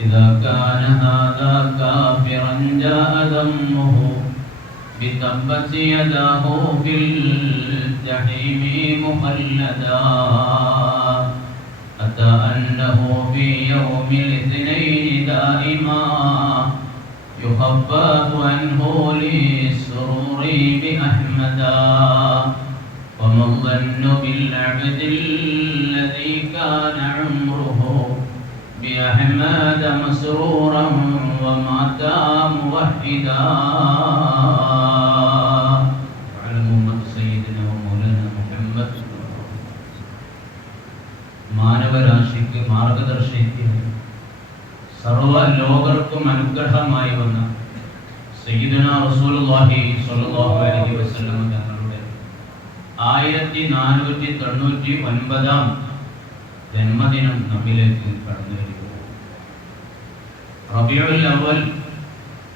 إذا كان هذا كافرا جاء ذمه بتبت يداه في الجحيم مخلدا أتى أنه في يوم الاثنين دائما يخفف عنه للسرور بأحمدا وما الظن بالعبد الذي كان عمره بأحمد مسرورا ومات موحدا وعلى أمة سيدنا ومولانا محمد മാനവരാശിക്ക് മാർഗദർശിക്ക് സർവ ലോകർക്കും അനുഗ്രഹമായി വന്ന സയ്യിദുന റസൂലുള്ളാഹി സ്വല്ലല്ലാഹു അലൈഹി വസല്ലം തങ്ങളുടെ ആയിരത്തി നാനൂറ്റി തൊണ്ണൂറ്റി ഒൻപതാം ജന്മദിനം നമ്മിലേക്ക് കടന്നു വരുന്നു റബിയുൽ അവൽ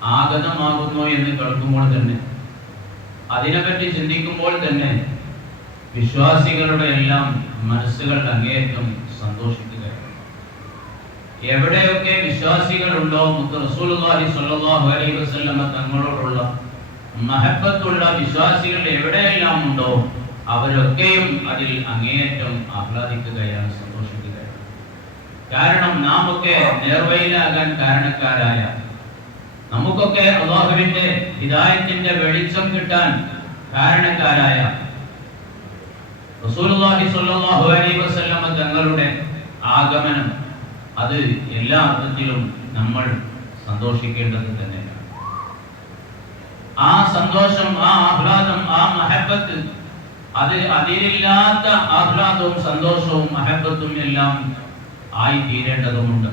ആഗതമാകുന്നു എന്ന് കേൾക്കുമ്പോൾ തന്നെ അതിനെപ്പറ്റി ചിന്തിക്കുമ്പോൾ തന്നെ വിശ്വാസികളുടെ എല്ലാം മനസ്സുകൾ അങ്ങേയറ്റം സന്തോഷിക്കുക എവിടെയൊക്കെ വിശ്വാസികളുണ്ടോ മുത്ത് റസൂലുള്ളാഹി സ്വല്ലല്ലാഹു അലൈഹി തങ്ങളോടുള്ള മഹബത്തുള്ള വിശ്വാസികൾ എവിടെയെല്ലാം ഉണ്ടോ അവരൊക്കെയും അതിൽ അങ്ങേയറ്റം ആഹ്ലാദിക്കുകയാണ് സന്തോഷിക്കുകയാണ്. കാരണം നാം ഒക്കെ നേർവയിലാകാൻ കാരണക്കാരായ നമുക്കൊക്കെ അള്ളാഹുവിന്റെ ഹിദായത്തിന്റെ വെളിച്ചം കിട്ടാൻ കാരണക്കാരായ റസൂലുള്ളാഹി സ്വല്ലല്ലാഹു അലൈഹി തങ്ങളുടെ ആഗമനം അത് എല്ലാ അർത്ഥത്തിലും നമ്മൾ സന്തോഷിക്കേണ്ടത് തന്നെയാണ്. ആ സന്തോഷം ആ ആഹ്ലാദം ആ മഹബത്ത് അത് അതിലില്ലാത്ത ആഹ്ലാദവും സന്തോഷവും മഹബത്തും എല്ലാം ആയി തീരേണ്ടതുമുണ്ട്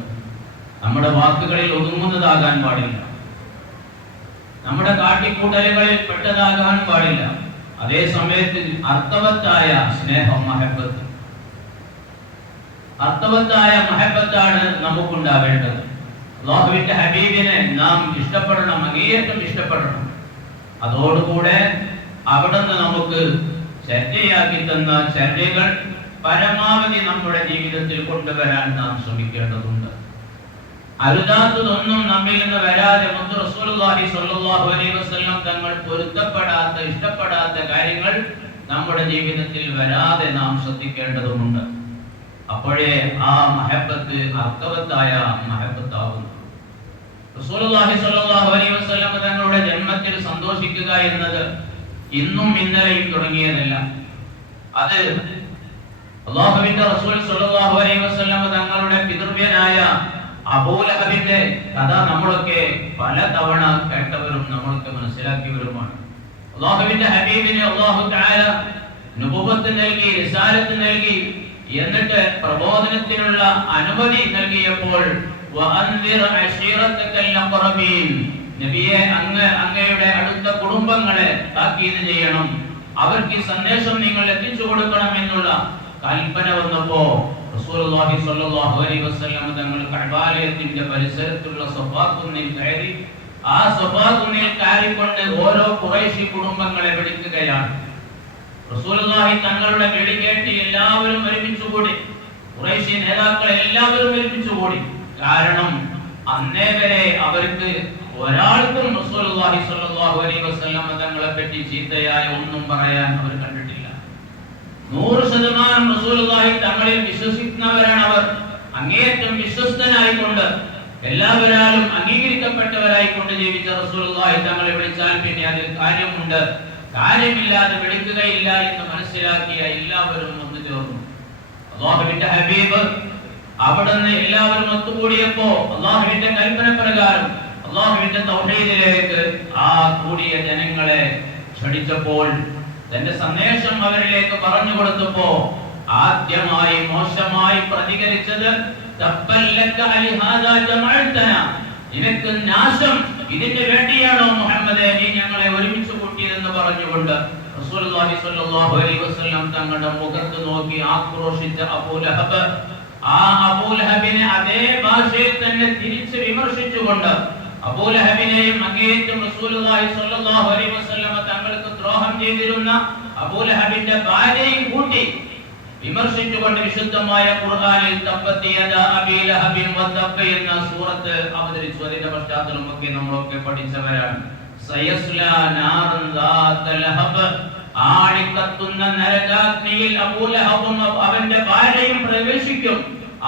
നമ്മുടെ വാക്കുകളിൽ ഒതുങ്ങുന്നതാകാൻ പാടില്ല. നമ്മുടെ കാട്ടിക്കൂട്ടലുകളിൽ പെട്ടതാകാൻ പാടില്ല. അതേ സമയത്ത് അർത്ഥവത്തായ സ്നേഹം മഹബത്ത്. അർത്ഥവത്തായ മഹബത്താണ് നമുക്കുണ്ടാവേണ്ടത്. അള്ളാഹുവിന്റെ ഹബീബിനെ നാം ഇഷ്ടപ്പെടണം അങ്ങേയറ്റം ഇഷ്ടപ്പെടണം. അതോടുകൂടെ അവിടുന്ന് നമുക്ക് ചർച്ചയാക്കി തന്ന ചർച്ചകൾ പരമാവധി നമ്മുടെ ജീവിതത്തിൽ കൊണ്ടുവരാൻ നാം ശ്രമിക്കേണ്ടതുണ്ട്. അരുതാത്തതൊന്നും നമ്മിൽ നിന്ന് വരാതെ തങ്ങൾ പൊരുത്തപ്പെടാത്ത ഇഷ്ടപ്പെടാത്ത കാര്യങ്ങൾ നമ്മുടെ ജീവിതത്തിൽ വരാതെ നാം ശ്രദ്ധിക്കേണ്ടതുണ്ട് അപ്പോഴേ ആ മഹബത്ത് അർത്ഥവത്തായ വസല്ലം തങ്ങളുടെ ജന്മത്തിൽ സന്തോഷിക്കുക എന്നത് ഇന്നും ഇന്നലെയും തുടങ്ങിയതല്ല. അത് അള്ളാഹുവിന്റെ റസൂൽ സ്വല്ലല്ലാഹു അലൈഹി വസല്ലം തങ്ങളുടെ പിതൃവ്യനായ അബൂലഹബിന്റെ കഥ നമ്മളൊക്കെ പല തവണ കേട്ടവരും നമ്മളൊക്കെ മനസ്സിലാക്കിയവരുമാണ്. അള്ളാഹുവിന്റെ ഹബീബിനെ അള്ളാഹു തആല നുബുവത്ത് നൽകി റിസാലത്ത് നൽകി എന്നിട്ട് പ്രബോധനത്തിനുള്ള അനുമതി നൽകിയപ്പോൾ നബിയെ അങ്ങ് അങ്ങയുടെ അടുത്ത കുടുംബങ്ങളെ താക്കീത് ചെയ്യണം. അവർക്ക് ഈ സന്ദേശം നിങ്ങൾ എത്തിച്ചു കൊടുക്കണം എന്നുള്ള കൽപ്പന വന്നപ്പോ റസൂലുള്ളാഹി സ്വല്ലല്ലാഹു അലൈഹി വസല്ലം പരിസരത്തുള്ള കയറി. ആ ഓരോ ഖുറൈശി കുടുംബങ്ങളെ വിളിക്കുകയാണ്. റസൂലുള്ളാഹി തങ്ങളുടെ വിളി കേട്ട് എല്ലാവരും ഒരുമിച്ച് കൂടി. ഖുറൈശി എല്ലാവരും ഒരുമിച്ച് കൂടി. കാരണം അന്നേ വരെ അവർക്ക് ഒരാൾക്കും റസൂലുള്ളാഹി സ്വല്ലല്ലാഹു അലൈഹി വസല്ലം തങ്ങളെ പറ്റി ചീത്തയായ ഒന്നും പറയാൻ അവർ കണ്ടിട്ടില്ല. നൂറ് ശതമാനം റസൂലുള്ളാഹി തങ്ങളിൽ വിശ്വസിക്കുന്നവരാണ് അവർ. അങ്ങേയറ്റം വിശ്വസ്തനായിക്കൊണ്ട് എല്ലാവരാലും അംഗീകരിക്കപ്പെട്ടവരായിക്കൊണ്ട് ജീവിച്ച റസൂലുള്ളാഹി തങ്ങളെ വിളിച്ചാൽ പിന്നെ അതിൽ കാര്യമുണ്ട്. കാര്യമില്ലാതെ വിളിക്കുകയില്ല എന്ന് മനസ്സിലാക്കിയ എല്ലാവരും ഒന്നു ചേർന്നു. അള്ളാഹുവിന്റെ ഹബീബ് അവിടുന്ന് എല്ലാവരും ഒത്തുകൂടിയപ്പോ അള്ളാഹുവിന്റെ കൽപ്പന പ്രകാരം അള്ളാഹുവിന്റെ തൗഹീദിലേക്ക് ആ കൂടിയ ജനങ്ങളെ ക്ഷണിച്ചപ്പോൾ തന്റെ സന്ദേശം അവരിലേക്ക് പറഞ്ഞു കൊടുത്തപ്പോ ആദ്യമായി മോശമായി പ്രതികരിച്ചത് നിനക്ക് നാശം ഇതിന് വേണ്ടിയാണോ മുഹമ്മദേ നീ ഞങ്ങളെ ഒരുമിച്ച് കൂട്ടിയതെന്ന് പറഞ്ഞുകൊണ്ട് തങ്ങളുടെ മുഖത്ത് നോക്കി ആക്രോശിച്ച അബൂലഹബ് ആ അബൂലഹബിനെ അതേ ഭാഷയിൽ തന്നെ തിരിച്ച് വിമർശിച്ചുകൊണ്ട് അബൂലഹബിനെയും അങ്ങേയറ്റം റസൂലുള്ളാഹി സ്വല്ലല്ലാഹു അലൈഹി വസല്ലമ തങ്ങൾക്ക് ദ്രോഹം ചെയ്തിരുന്ന അബൂലഹബിന്റെ ഭാര്യയും കൂട്ടി വിമർശിച്ചുകൊണ്ട് വിശുദ്ധമായ ഖുർആനിൽ തബ്ബത്തി അബീലഹബിൻ അബീ ലഹബിൻ വതബ്ബ എന്ന സൂറത്ത് അവതരിച്ചു. അതിന്റെ പശ്ചാത്തലമൊക്കെ നമ്മളൊക്കെ പഠിച്ചവരാണ്. സയസ്ലാ നാറൻ ദാത ലഹബ്. ആളിക്കത്തുന്ന നരകാഗ്നിയിൽ അബൂലഹബും അവന്റെ ഭാര്യയും പ്രവേശിക്കും.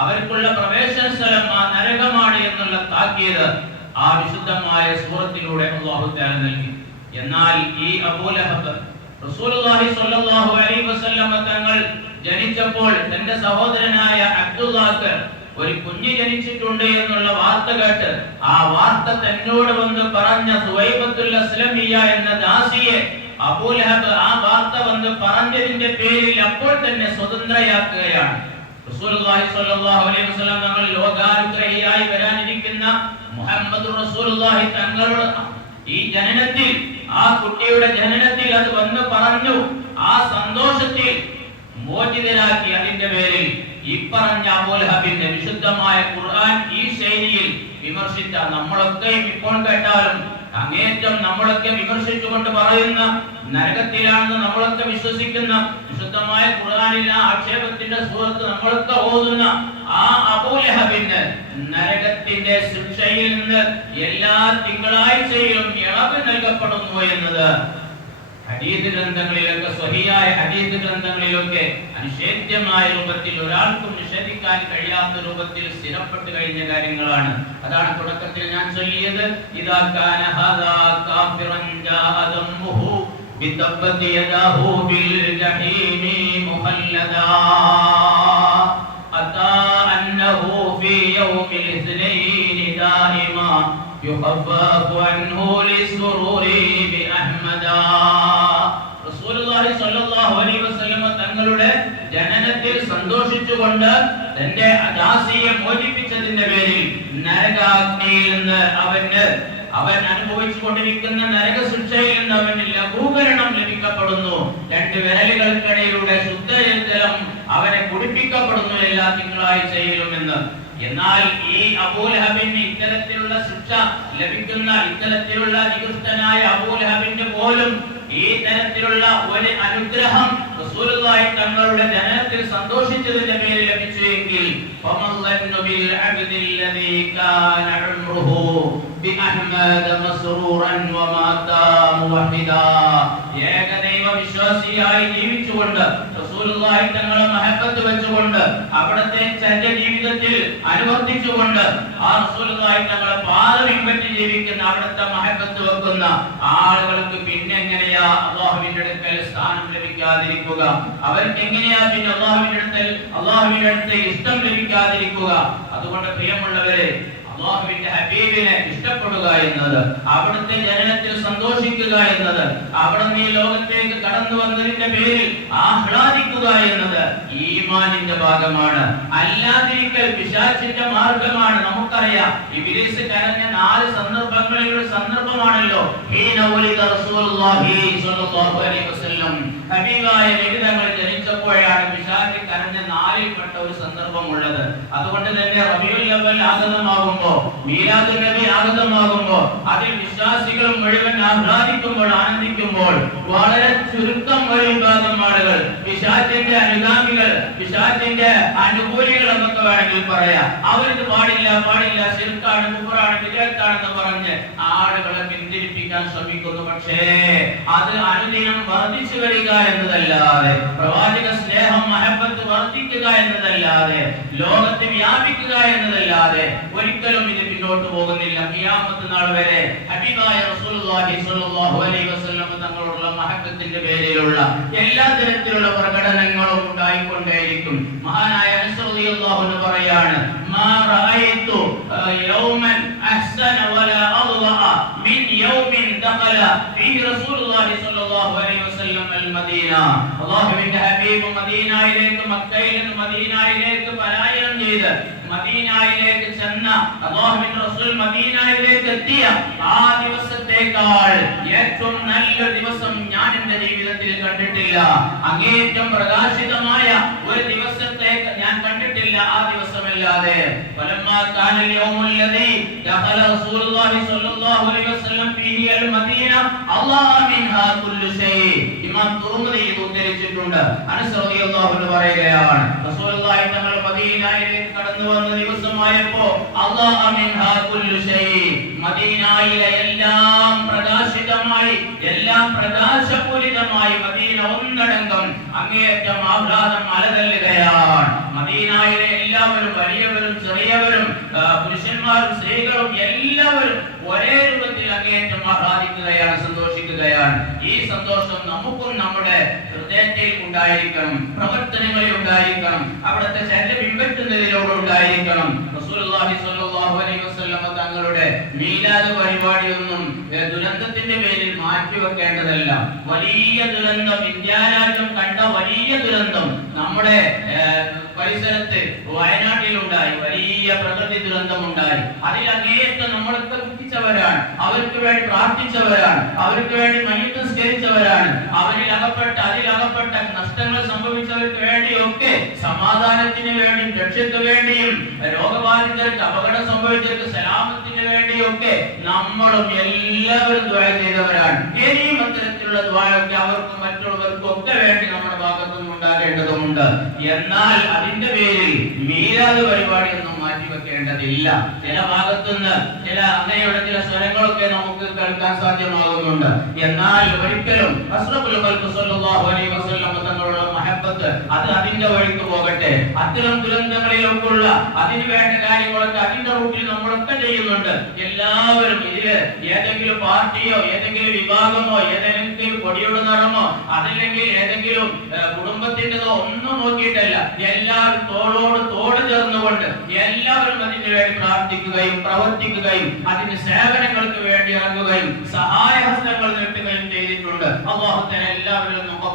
അവർക്കുള്ള പ്രവേശന സ്ഥലം ആ നരകമാണ് എന്നുള്ള താക്കീത് ആ വിശുദ്ധമായ സൂറത്തിലൂടെ അള്ളാഹു തആല നൽകി. എന്നാൽ ഈ അബൂലഹബ് റസൂലുള്ളാഹി സ്വല്ലല്ലാഹു അലൈഹി വസല്ലമ തങ്ങൾ ജനിച്ചപ്പോൾ തന്റെ സഹോദരനായ അബ്ദുല്ലാഹ് ഒരു കുഞ്ഞ് ജനിച്ചിട്ടുണ്ട് എന്നുള്ള വാർത്ത കേട്ട് ആ വാർത്ത തന്നോട് വന്ന് പറഞ്ഞ സുവൈബത്തുൽ അസ്ലമിയ എന്ന ദാസിയെ അബൂലഹബ് ആ വാർത്ത വന്ന് പറഞ്ഞതിന്റെ പേരിൽ അപ്പോൾ തന്നെ സ്വതന്ത്രയാക്കുകയാണ്. റസൂലുള്ളാഹി സ്വല്ലല്ലാഹു അലൈഹി വസല്ലം തങ്ങൾ ലോകാനുഗ്രഹിയായി വരാനിരിക്കുന്ന മുഹമ്മദ് റസൂലുള്ളാഹി തങ്ങളുടെ ഈ ജനനത്തിൽ ആ കുട്ടിയുടെ ജനനത്തിൽ അത് വന്ന് പറഞ്ഞു ആ സന്തോഷത്തിൽ മോചിതരാക്കി അതിന്റെ പേരിൽ ഇപ്പറഞ്ഞ പറഞ്ഞ അബൂലഹബിന്റെ വിശുദ്ധമായ ഖുർആൻ ഈ ശൈലിയിൽ വിമർശിച്ച നമ്മളൊക്കെയും ഇപ്പോൾ കേട്ടാലും അങ്ങേറ്റം നമ്മളൊക്കെ വിമർശിച്ചുകൊണ്ട് പറയുന്ന നരകത്തിലാണെന്ന് നമ്മളൊക്കെ വിശ്വസിക്കുന്ന വിശുദ്ധമായ ഖുർആനിൽ ആ ആക്ഷേപത്തിന്റെ സുഹൃത്ത് നമ്മളൊക്കെ ഓതുന്ന ആ അബൂലഹബിന് നരകത്തിന്റെ ശിക്ഷയിൽ നിന്ന് എല്ലാ തിങ്കളാഴ്ചയിലും ഇളവ് നൽകപ്പെടുന്നു എന്നത് ഹദീസ് ഗ്രന്ഥങ്ങളിലൊക്കെ സ്വഹിയായ ഹദീസ് ഗ്രന്ഥങ്ങളിലൊക്കെ അനിഷേധ്യമായ രൂപത്തിൽ ഒരാൾക്കും നിഷേധിക്കാൻ കഴിയാത്ത രൂപത്തിൽ സ്ഥിരപ്പെട്ട് കഴിഞ്ഞ കാര്യങ്ങളാണ്. അതാണ് തുടക്കത്തിൽ ഞാൻ ചൊല്ലിയത്. ഇദാ കാന ഹാദാ കാഫിറൻ ജാഅ മുഹു ബിതബ്ബതി യദാഹു ബിൽ ജഹീമി മുഖല്ലദാ ഫീ യൗമിൽ ഇസ്നൈൻ ദായിമാ يخفف عنه للسرور بأحمدا റസൂലുള്ളാഹി സ്വല്ലല്ലാഹു അലൈഹി വസല്ലമ തങ്ങളുടെ ജനനത്തിൽ സന്തോഷിച്ചുകൊണ്ട് തന്റെ ദാസിയെ മോചിപ്പിച്ചതിന്റെ പേരിൽ നരകാഗ്നിയിൽ നിന്ന് അവന് അവൻ അനുഭവിച്ചു കൊണ്ടിരിക്കുന്ന നരകശിക്ഷയിൽ നിന്ന് അവന് ലഘൂകരണം ലഭിക്കപ്പെടുന്നു രണ്ട് വിരലുകൾക്കിടയിലൂടെ ശുദ്ധജലം അവനെ കുടിപ്പിക്കപ്പെടുന്നു എല്ലാ തിങ്കളാഴ്ചയിലും എന്ന് എന്നാൽ ഈ അബൂലഹബിന് ഇത്തരത്തിലുള്ള ശിക്ഷ ലഭിക്കുന്ന ഇത്തരത്തിലുള്ള നികൃഷ്ടനായ അബൂലഹബിന് പോലും ഈ തരത്തിലുള്ള ഒരു അനുഗ്രഹം റസൂലുള്ളാഹി തങ്ങളുടെ ജനനത്തിൽ സന്തോഷിച്ചതിന്റെ പേരിൽ ലഭിച്ചുവെങ്കിൽ فَمَنْ بِالْعَبْدِ الَّذِي كَانَ عُمْرُهُ بِأَحْمَدَ مَسْرُورًا وَمَاتَ مُوحِدًا ഏകദൈവ വിശ്വാസിയായി ജീവിച്ചുകൊണ്ട് റസൂലുള്ളാഹി തങ്ങളെ മഹബത്ത് വെച്ചുകൊണ്ട് അവിടത്തെ ചര്യ ജീവിതത്തിൽ അനുവർത്തിച്ചുകൊണ്ട് ആ റസൂലുള്ളാഹി തങ്ങളെ പാത പിൻപറ്റി ജീവിക്കുന്ന അവിടുത്തെ മഹബത്ത് വെക്കുന്ന ആളുകൾക്ക് പിന്നെ എങ്ങനെയാ അള്ളാഹുവിന്റെ അടുക്കൽ സ്ഥാനം ലഭിക്കാതിരിക്കുക? അവർക്ക് എങ്ങനെയാ പിന്നെ അള്ളാഹുവിന്റെ അടുക്കൽ അള്ളാഹുവിന്റെ അടുത്ത് ഇഷ്ടം ലഭിക്കാതിരിക്കുക? അതുകൊണ്ട് പ്രിയമുള്ളവരെ അള്ളാഹുവിന്റെ ഹബീബിനെ ഇഷ്ടപ്പെടുക എന്നത് അവിടുത്തെ ജനനത്തിൽ സന്തോഷിക്കുക എന്നത് അവിടുന്ന് ഈ ലോകത്തേക്ക് കടന്നു വന്നതിന്റെ പേരിൽ ആഹ്ലാദിക്കുക എന്നത് ഈമാനിന്റെ ഭാഗമാണ്. അല്ലാതിരിക്കൽ പിശാചിന്റെ മാർഗമാണ് നമുക്കറിയാം. ഇബിലീസ് കരഞ്ഞ നാല് സന്ദർഭങ്ങളിൽ ഒരു സന്ദർഭമാണല്ലോ. ഹബീബായ നിബിതങ്ങൾ ജനിച്ചപ്പോഴാണ് പിശാചി കരഞ്ഞ നാലിൽ പെട്ട ഒരു സന്ദർഭം ഉള്ളത് അതുകൊണ്ട് തന്നെ റബിയുൽ അവൽ ആഗതമാകുമ്പോ മീലാദ് നബി ആഗതമാകുമ്പോ അതിൽ വിശ്വാസികൾ മുഴുവൻ ആഹ്ലാദിക്കുമ്പോൾ ആനന്ദിക്കുമ്പോൾ വളരെ ചുരുക്കം ഒരു വിഭാഗം ആളുകൾ പിശാചിന്റെ അനുഗാമികൾ പിശാചിന്റെ അനുകൂലികൾ എന്നൊക്കെ വേണമെങ്കിൽ പറയാം. അവർക്ക് പാടില്ല പാടില്ല ശിർക്കാണ് കുബറാണ് വിജയത്താണെന്ന് പറഞ്ഞ് ആളുകളെ പിന്തിരിപ്പിക്കാൻ ശ്രമിക്കുന്നു. പക്ഷേ അത് അനുദിനം വർദ്ധിച്ചു വരിക എന്നതല്ലാതെ പ്രവാചക സ്നേഹം മഹബത്ത് വർദ്ധിക്കുക എന്നതല്ലാതെ ലോകത്ത് വ്യാപിക്കുക എന്നതല്ലാതെ ഒരിക്കലും ഇത് പിന്നോട്ട് പോകുന്നില്ല. ഖിയാമത്ത് നാൾ വരെ ഹബീബായ റസൂലുള്ളാഹി സ്വല്ലല്ലാഹു അലൈഹി വസല്ലം തങ്ങളോടുള്ള മഹത്വത്തിന്റെ പേരിലുള്ള എല്ലാ തരത്തിലുള്ള പ്രകടനങ്ങളും ഉണ്ടായിക്കൊണ്ടേയിരിക്കും. മഹാനായ അനസ് റളിയല്ലാഹു അൻഹു പറയാണ് മാ റഅയ്തു യൗമൻ അഹ്സന വലാ അദ്വഅ മിൻ യൗമിൻ ദഖല ഫീ റസൂലുള്ളാഹി സ്വല്ലല്ലാഹു അലൈഹി വസല്ലം അൽ മദീന. അല്ലാഹുവിന്റെ ഹബീബ് മദീനയിലേക്ക് മക്കയിൽ നിന്ന് മദീനയിലേക്ക് പലായനം ചെയ്ത് മദീനയിലേക്ക് ചെന്ന അള്ളാഹുവിന്റെ റസൂൽ മദീനയിലേക്ക് എത്തിയ ആ ദിവസത്തേക്കാൾ ഏറ്റവും നല്ല ദിവസം ഞാൻ എന്റെ ജീവിതത്തിൽ കണ്ടിട്ടില്ല. അങ്ങേറ്റം പ്രകാശിതമായ ഒരു ദിവസത്തെ ഞാൻ കണ്ടിട്ടില്ല. ആ ദിവസമല്ലാതെ ഇമാം തുറമുദയിൽ ഉദ്ധരിച്ചിട്ടുണ്ട്. അനുസൃതിയൊന്നു പറയുകയാണ് റസൂലുള്ളാഹി തങ്ങൾ മദീനയിലേക്ക് കടന്നു വന്ന ദിവസമായപ്പോ അല്ലാഹ മിൻഹാ കുല്ലു ഷൈ. മദീനയിലെ എല്ലാം എല്ലാം പ്രകാശപൂരിതമായി മദീന ഒന്നടങ്കം അങ്ങേയറ്റം ആഹ്ലാദം അലതല്ലുകയാണ്. മദീനയിലെ എല്ലാവരും വലിയവരും ചെറിയവരും പുരുഷന്മാരും സ്ത്രീകളും എല്ലാവരും ഒരേ രൂപത്തിൽ അങ്ങേറ്റം ആഹ്ലാദിക്കുകയാണ് സന്തോഷിക്കുകയാണ്. ഈ സന്തോഷം നമുക്കും നമ്മുടെ ഹൃദയത്തിൽ ഉണ്ടായിരിക്കണം പ്രവർത്തനങ്ങളിൽ ഉണ്ടായിരിക്കണം അവിടുത്തെ ശല്യം പിൻപറ്റുന്നതിലൂടെ ഉണ്ടായിരിക്കണം. റസൂലുള്ളാഹി സ്വല്ലല്ലാഹു അലൈഹി വസല്ലം തങ്ങളുടെ മീലാദ് പരിപാടിയൊന്നും ദുരന്തത്തിന്റെ പേരിൽ മാറ്റിവെക്കേണ്ടതല്ല വലിയ ദുരന്തം ഇന്ത്യാരാജ്യം കണ്ട വലിയ ദുരന്തം നമ്മുടെ പരിസരത്ത് വയനാട്ടിലുണ്ടായി വലിയ പ്രകൃതി ദുരന്തം ഉണ്ടായി അതിൽ അങ്ങേയറ്റം നമ്മളൊക്കെ ദുഃഖിച്ചവരാണ്. അവർക്ക് വേണ്ടി പ്രാർത്ഥിച്ചവരാണ്. അവർക്ക് വേണ്ടി മയ്യത്ത് സ്കരിച്ചവരാണ് അവരിൽ അകപ്പെട്ട അതിൽ അകപ്പെട്ട നഷ്ടങ്ങൾ സംഭവിച്ചവർക്ക് വേണ്ടിയൊക്കെ സമാധാനത്തിന് വേണ്ടിയും രക്ഷയ്ക്ക് വേണ്ടിയും രോഗബാധിതർക്ക് അപകടം സംഭവിച്ചവർക്ക് സലാമത്തിന് വേണ്ടിയൊക്കെ നമ്മളും എല്ലാവരും ദ്വാര ചെയ്തവരാണ്. ഇനിയും അത്തരത്തിലുള്ള ദ്വാരൊക്കെ അവർക്കും മറ്റുള്ളവർക്കും ഒക്കെ വേണ്ടി നമ്മുടെ ഭാഗത്തുനിന്ന് ഉണ്ടാകേണ്ടതുണ്ട് എന്നാൽ അതിന്റെ പേരിൽ മീരാത് പരിപാടിയൊന്നും മാറ്റിവെക്കേണ്ടതില്ല ചില ഭാഗത്തുനിന്ന് ചില അങ്ങനെയുള്ള ചില സ്വരങ്ങളൊക്കെ നമുക്ക് കേൾക്കാൻ സാധ്യമാകുന്നുണ്ട്. എന്നാൽ ഒരിക്കലും തങ്ങളുടെ അത് അതിന്റെ വഴിക്ക് പോകട്ടെ. അത്തരം ദുരന്തങ്ങളിലൊക്കെ ഉള്ള അതിന് വേണ്ട കാര്യങ്ങളൊക്കെ അതിന്റെ റൂട്ടിൽ നമ്മളൊക്കെ ചെയ്യുന്നുണ്ട്. എല്ലാവരും ഇതിൽ ഏതെങ്കിലും പാർട്ടിയോ ഏതെങ്കിലും വിഭാഗമോ ഏതെങ്കിലും കൊടിയുടെ നിറമോ അതല്ലെങ്കിൽ ഏതെങ്കിലും കുടുംബത്തിന്റെതോ ഒന്നും നോക്കിയിട്ടല്ല. എല്ലാവരും തോളോട് തോട് ചേർന്നുകൊണ്ട് എല്ലാവരും അതിന് വേണ്ടി പ്രാർത്ഥിക്കുകയും പ്രവർത്തിക്കുകയും അതിന്റെ സേവനങ്ങൾക്ക് വേണ്ടി ഇറങ്ങുകയും സഹായഹസ്തങ്ങൾ നീട്ടുകയും ചെയ്തിട്ടുണ്ട്. അബോഹത്തിനെ എല്ലാവരും നമുക്ക്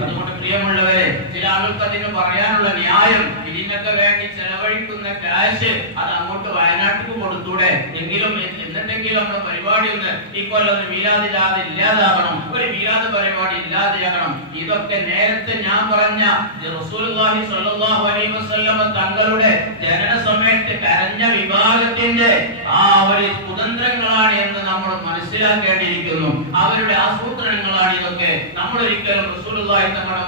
അതുകൊണ്ട് പ്രിയമുള്ളവരെ ചില ആളുകൾക്ക് അതിന് പറയാനുള്ള ന്യായം ഇതിനൊക്കെ വേണ്ടി ചെലവഴിക്കുന്ന ക്യാഷ് അത് അങ്ങോട്ട് വയനാട്ടിൽ കൊടുത്തൂടെ? എങ്കിലും എന്നിട്ടെങ്കിലും നമ്മുടെ പരിപാടി ഒന്ന് ഈ കൊല്ലം ഒന്ന് മീലാദില്ലാതെ ഇല്ലാതാകണം. ഒരു മീലാദ് പരിപാടി ഇല്ലാതെയാകണം. ഇതൊക്കെ നേരത്തെ ഞാൻ പറഞ്ഞ തങ്ങളുടെ ജനന സമയത്ത് കരഞ്ഞ വിഭാഗത്തിന്റെ ആ ഒരു കുതന്ത്രങ്ങളാണ് എന്ന് നമ്മൾ മനസ്സിലാക്കേണ്ടിയിരിക്കുന്നു. അവരുടെ ആസൂത്രണങ്ങളാണ് ഇതൊക്കെ. നമ്മൾ ഒരിക്കലും റസൂലുള്ളാഹി തങ്ങളുടെ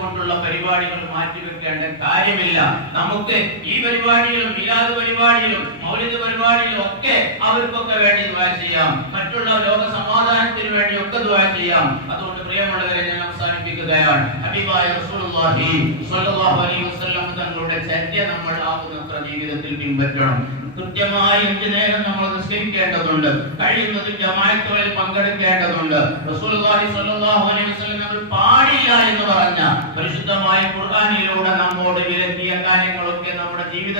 കൊണ്ടുള്ള പരിപാടികൾ മാറ്റിവെക്കേണ്ട കാര്യമില്ല. നമുക്ക് ഈ പരിപാടിയിലും മിലാദ് പരിപാടിയിലും മൗലിക പരിപാടിയിലും ഒക്കെ അവർക്കൊക്കെ വേണ്ടി ദ്വാ ചെയ്യാം. മറ്റുള്ള ലോക സമാധാനത്തിന് വേണ്ടി ഒക്കെ ദ്വാ ചെയ്യാം. അതുകൊണ്ട് പ്രിയമുള്ളവരെ ഞാൻ അവസാനിപ്പിക്കുകയാണ്. ഹബീബായ റസൂലുള്ളാഹി അലൈഹി വസല്ലം തങ്ങളുടെ ചര്യ നമ്മൾ ആകുന്നത്ര ജീവിതത്തിൽ പിൻപറ്റണം. കൃത്യമായി അഞ്ചു നമ്മൾ നിസ്കരിക്കേണ്ടതുണ്ട്. കഴിയുന്നതും ജമാഅത്തുകളിൽ പങ്കെടുക്കേണ്ടതുണ്ട്. റസൂലുള്ളാഹി സ്വല്ലല്ലാഹു അലൈഹി വസല്ലം നമ്മൾ പാടില്ല എന്ന് പറഞ്ഞ പരിശുദ്ധമായ ഖുർആനിലൂടെ നമ്മോട് വിലക്കിയ കാര്യങ്ങളൊക്കെ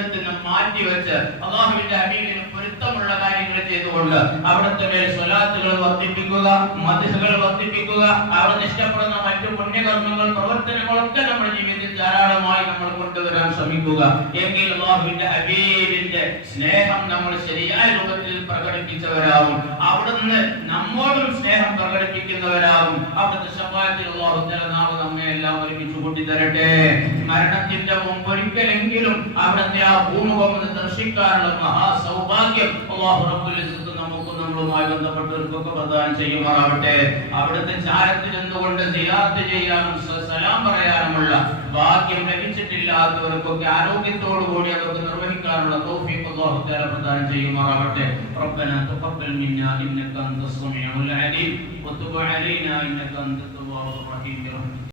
നമ്മുടെ മാറ്റി വെച്ച് അള്ളാഹുവിന്റെ ഹബീബിന് പൊരുത്തമുള്ള കാര്യങ്ങൾ ചെയ്തുകൊണ്ട് അവിടുത്തെ മേൽ സ്വലാത്തുകൾ വർദ്ധിപ്പിക്കുക മദ്ഹകൾ വർദ്ധിപ്പിക്കുക അവിടുന്ന് ഇഷ്ടപ്പെടുന്ന മറ്റു പുണ്യകർമ്മങ്ങൾ പ്രവർത്തനങ്ങളൊക്കെ നമ്മുടെ ജീവിതത്തിൽ ധാരാളമായി നമ്മൾ കൊണ്ടുവരാൻ ശ്രമിക്കുക. എങ്കിൽ അള്ളാഹുവിന്റെ ഹബീബിന്റെ സ്നേഹം നമ്മൾ ശരിയായ രൂപത്തിൽ പ്രകടിപ്പിച്ചവരാകും. അവിടുന്ന് നമ്മോടും സ്നേഹം പ്രകടിപ്പിക്കുന്നവരാകും. അവിടുത്തെ ശബ്ദത്തിൽ അള്ളാഹു നാവ് നമ്മെ എല്ലാം ഒരുമിച്ച് കൂട്ടിത്തരട്ടെ. മരണത്തിന്റെ മുമ്പ് ഒരിക്കലെങ്കിലും അവിടുത്തെ ആ ഭൂമുഖം ഒന്ന് ദർശിക്കാനുള്ള മഹാസൗഭാഗ്യം അള്ളാഹു റബ്ബുൽ ഇസ്സത്ത് നമുക്കും നമ്മളുമായി ബന്ധപ്പെട്ടവർക്കൊക്കെ പ്രദാനം ചെയ്യുമാറാവട്ടെ അവിടുത്തെ ചാരത്തിൽ നിന്നുകൊണ്ട് സിയാറത്ത് ചെയ്യാനും സ- സലാം പറയാനുമുള്ള ഭാഗ്യം ലഭിച്ചിട്ടില്ലാത്തവർക്കൊക്കെ ആരോഗ്യത്തോടു കൂടി അതൊക്കെ നിർവഹിക്കാനുള്ള തൗഫീഖ് അല്ലാഹു തആല പ്രദാനം ചെയ്യുമാറാവട്ടെ ربنا تقبل منا انك انت السميع العليم وتب علينا انك انت التواب الرحيم برحمتك